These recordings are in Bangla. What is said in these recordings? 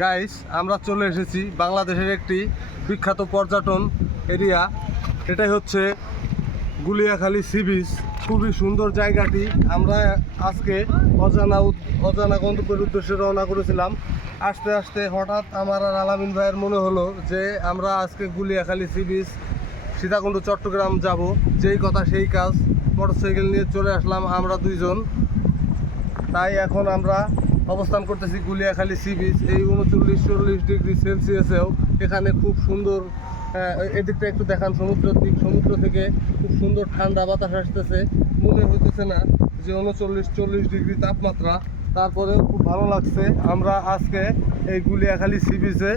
গাইস, আমরা চলে এসেছি বাংলাদেশের একটি বিখ্যাত পর্যটন এরিয়া। এটাই হচ্ছে গুলিয়াখালী সি বিচ। খুবই সুন্দর জায়গাটি। আমরা আজকে অজানা গন্তব্যের উদ্দেশ্যে রওনা করেছিলাম। আস্তে আস্তে হঠাৎ আমার আর আলামিন ভাইয়ের মনে হলো যে আমরা আজকে গুলিয়াখালী সি বিচ সীতাকুণ্ড চট্টগ্রাম যাব। যেই কথা সেই কাজ, মোটরসাইকেল নিয়ে চলে আসলাম আমরা দুইজন। তাই এখন আমরা অবস্থান করতেছি গুলিয়াখালী সি বিচ। এই 39-40 ডিগ্রি সেলসিয়াসেও এখানে খুব সুন্দর। এদিকটা একটু দেখান, সমুদ্রের দিক। সমুদ্র থেকে খুব সুন্দর ঠান্ডা বাতাস আসতেছে। মনে হইতেছে না যে 39-40 ডিগ্রি তাপমাত্রা, তারপরেও খুব ভালো লাগছে। আমরা আজকে এই গুলিয়াখালী সি বিচে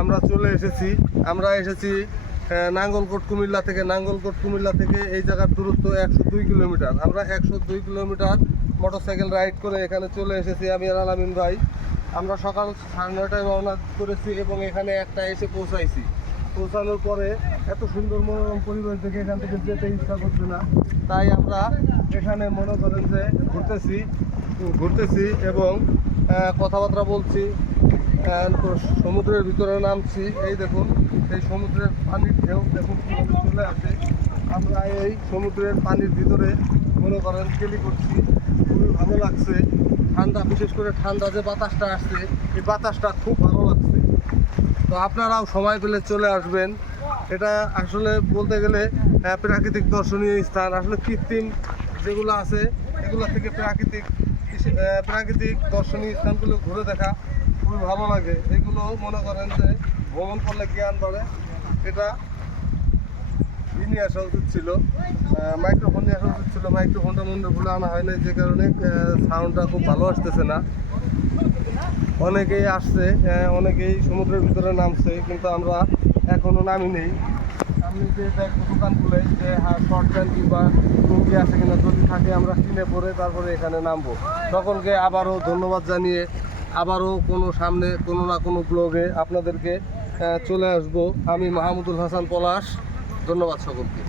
আমরা চলে এসেছি। আমরা এসেছি নাঙ্গলকোট কুমিল্লা থেকে। নাঙ্গলকোট কুমিল্লা থেকে এই জায়গার দূরত্ব 102 কিলোমিটার। আমরা 102 কিলোমিটার মোটরসাইকেল রাইড করে এখানে চলে এসেছি আমি আর আলামিন ভাই। আমরা সকাল 9:30টায় রওনা করেছি এবং এখানে একটা এসে পৌঁছাইছি। পৌঁছানোর পরে এত সুন্দর মনোরম পরিবেশ দেখে এখান থেকে যেতে ইচ্ছা করছে না। তাই আমরা এখানে মনে করেন যে ঘুরতেছি এবং কথাবার্তা বলছি। সমুদ্রের ভিতরে নামছি। এই দেখুন, এই সমুদ্রের পানির ঢেউ দেখুন কীভাবে চলে আসে। আমরা এই সমুদ্রের পানির ভিতরে মনে করেন কেলি করছি। খুবই ভালো লাগছে। ঠান্ডা, বিশেষ করে ঠান্ডা যে বাতাসটা আসছে, এই বাতাসটা খুব ভালো লাগছে। তো আপনারাও সময় পেলে চলে আসবেন। এটা আসলে বলতে গেলে প্রাকৃতিক দর্শনীয় স্থান। আসলে কৃত্রিম যেগুলো আছে এগুলো থেকে প্রাকৃতিক দর্শনীয় স্থানগুলো ঘুরে দেখা খুবই ভালো লাগে। এগুলো মনে করেন যে ভ্রমণ করলে জ্ঞান বাড়ে। এটা নিয়ে আসা উচিত ছিল, মাইক্রোফোন নিয়ে আসা উচিত ছিল। মাইক্রোফোনটা মনে ভুলে আনা হয় না, যে কারণে সাউন্ডটা খুব ভালো আসতেছে না। অনেকেই আসছে, অনেকেই সমুদ্রের ভিতরে নামছে, কিন্তু আমরা এখনও নামি নেই। আমি যে একটা দোকান খুলে যে শর্ট প্যান্ট কিংবা লুঙ্গি আছে কিনা, যদি থাকে আমরা কিনে পরে তারপরে এখানে নামবো। সকলকে আবারও ধন্যবাদ জানিয়ে আবারও সামনে কোনো না কোনো ব্লগে আপনাদেরকে চলে আসবো। আমি মাহমুদুল হাসান পলাশ। ধন্যবাদ সকলকে।